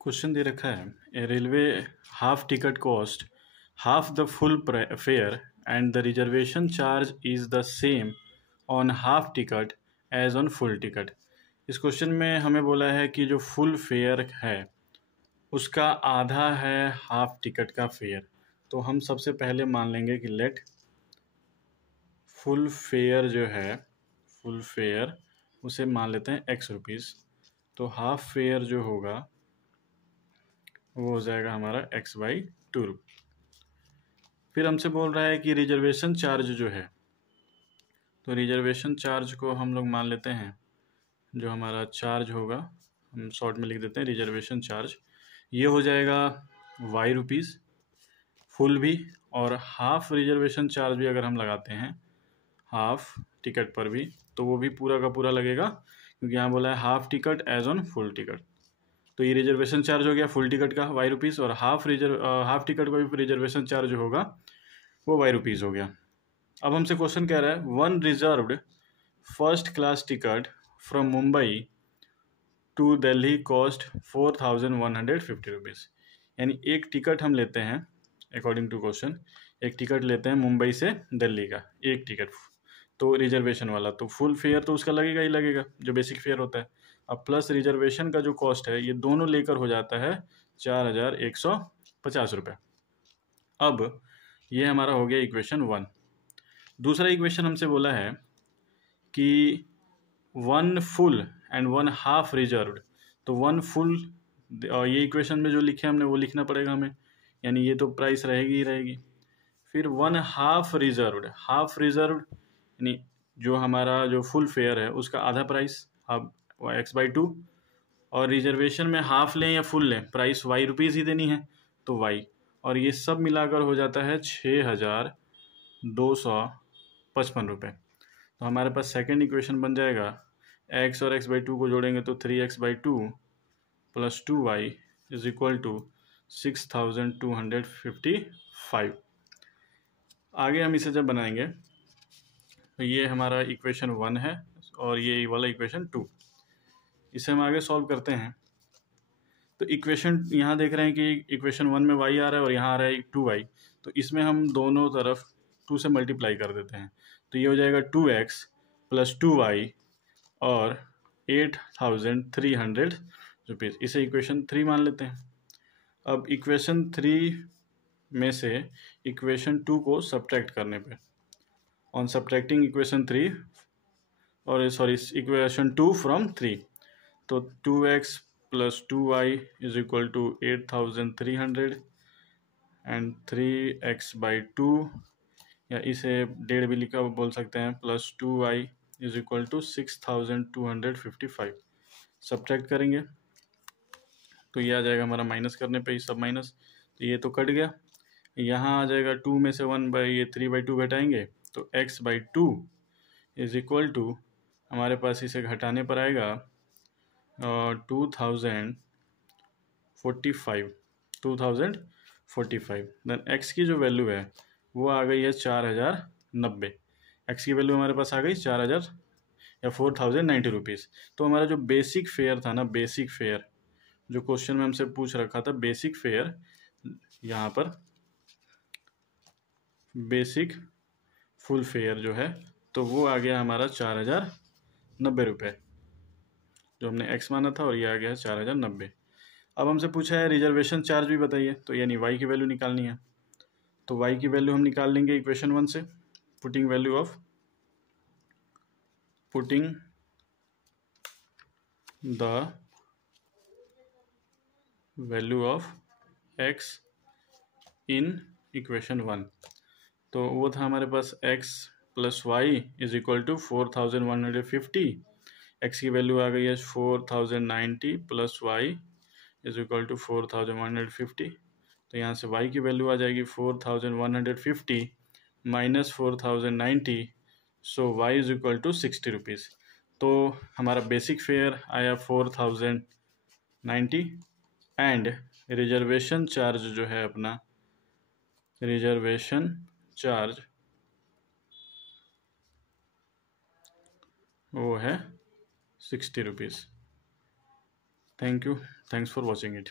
Question दे रखा है, a railway half ticket cost half the full fare and the reservation charge is the same on half ticket as on full ticket. इस question में हमें बोला है कि जो फुल फेयर है उसका आधा है हाफ टिकट का फेयर। तो हम सबसे पहले मान लेंगे कि लेट फुल फेयर जो है, फुल फेयर उसे मान लेते हैं एक्स रुपीज़। तो हाफ फेयर जो होगा वो हो जाएगा हमारा x/2। फिर हमसे बोल रहा है कि रिजर्वेशन चार्ज जो है, तो रिजर्वेशन चार्ज को हम लोग मान लेते हैं, जो हमारा चार्ज होगा हम शॉर्ट में लिख देते हैं रिजर्वेशन चार्ज। ये हो जाएगा y रुपीज़ फुल भी, और हाफ रिजर्वेशन चार्ज भी अगर हम लगाते हैं हाफ टिकट पर भी तो वो भी पूरा का पूरा लगेगा, क्योंकि यहाँ बोला है half ticket as on full ticket. तो ये रिजर्वेशन चार्ज हो गया फुल टिकट का y रुपीज़, और हाफ टिकट का भी रिजर्वेशन चार्ज होगा वो y रुपीज़ हो गया। अब हमसे क्वेश्चन कह रहा है one reserved first class ticket from Mumbai to Delhi cost 4150 rupees. यानी एक टिकट हम लेते हैं, अकॉर्डिंग टू क्वेश्चन एक टिकट लेते हैं मुंबई से दिल्ली का, एक टिकट तो रिजर्वेशन वाला, तो फुल फेयर तो उसका लगेगा ही लगेगा जो बेसिक फेयर होता है। अब प्लस रिजर्वेशन का जो कॉस्ट है, ये दोनों लेकर हो जाता है 4150 रुपये। अब ये हमारा हो गया इक्वेशन 1। दूसरा इक्वेशन हमसे बोला है कि one full and one half reserved. तो वन फुल, ये इक्वेशन में जो लिखे हमने वो लिखना पड़ेगा हमें, यानी ये तो प्राइस रहेगी ही रहेगी। फिर one half reserved, half reserved यानी जो हमारा जो फुल फेयर है उसका आधा प्राइस, अब x/2, और रिजर्वेशन में हाफ लें या फुल लें प्राइस y रुपीज़ ही देनी है तो y, और ये सब मिलाकर हो जाता है 6255 रुपये। तो हमारे पास सेकंड इक्वेशन बन जाएगा, x और x/2 को जोड़ेंगे तो 3x/2 plus 2y is equal to 6255। आगे हम इसे जब बनाएंगे तो ये हमारा इक्वेशन 1 है और ये वाला इक्वेशन 2, इसे हम आगे सॉल्व करते हैं। तो इक्वेशन यहाँ देख रहे हैं कि इक्वेशन 1 में y आ रहा है और यहाँ आ रहा है 2y, तो इसमें हम दोनों तरफ 2 से मल्टीप्लाई कर देते हैं। तो ये हो जाएगा 2x प्लस 2y और 8300 रुपीज़। इसे इक्वेशन 3 मान लेते हैं। अब इक्वेशन 3 में से इक्वेशन 2 को सब्ट्रैक्ट करने पे, ऑन सब्ट्रैक्टिंग इक्वेशन 3 और सॉरी इक्वेशन 2 फ्रॉम 3, तो 2x plus 2y is equal to 8300 and 3x/2, या इसे 1.5 भी लिखा बोल सकते हैं, plus 2y is equal to 6255। Subtract करेंगे तो ये आ जाएगा हमारा, माइनस करने पे ही सब माइनस, तो ये तो कट गया। यहाँ आ जाएगा 2 में से 3/2 घटाएंगे तो x/2 इज इक्वल टू, हमारे पास इसे घटाने पर आएगा 2045। देन x की जो वैल्यू है वो आ गई है 4090। x की वैल्यू हमारे पास आ गई 4000 या 4090 रुपीज़। तो हमारा जो बेसिक फेयर था ना, बेसिक फेयर जो क्वेश्चन में हमसे पूछ रखा था, बेसिक फेयर, यहाँ पर बेसिक फुल फेयर जो है तो वो आ गया हमारा 4090 रुपये, जो हमने x माना था, और ये आ गया है 4090। अब हमसे पूछा है रिजर्वेशन चार्ज भी बताइए, तो यानी y की वैल्यू निकालनी है। तो y की वैल्यू हम निकाल लेंगे इक्वेशन 1 से, putting the value of x in equation 1। तो वो था हमारे पास x plus y is equal to 4150, x की वैल्यू आ गई है 4090 plus y is equal to 4150। तो यहाँ से y की वैल्यू आ जाएगी 4150 minus 4090, so y is equal to 60 rupees. तो हमारा बेसिक फेयर आया 4090 एंड रिजर्वेशन चार्ज जो है अपना, रिजर्वेशन चार्ज वो है 60 rupees. Thank you, thanks for watching it.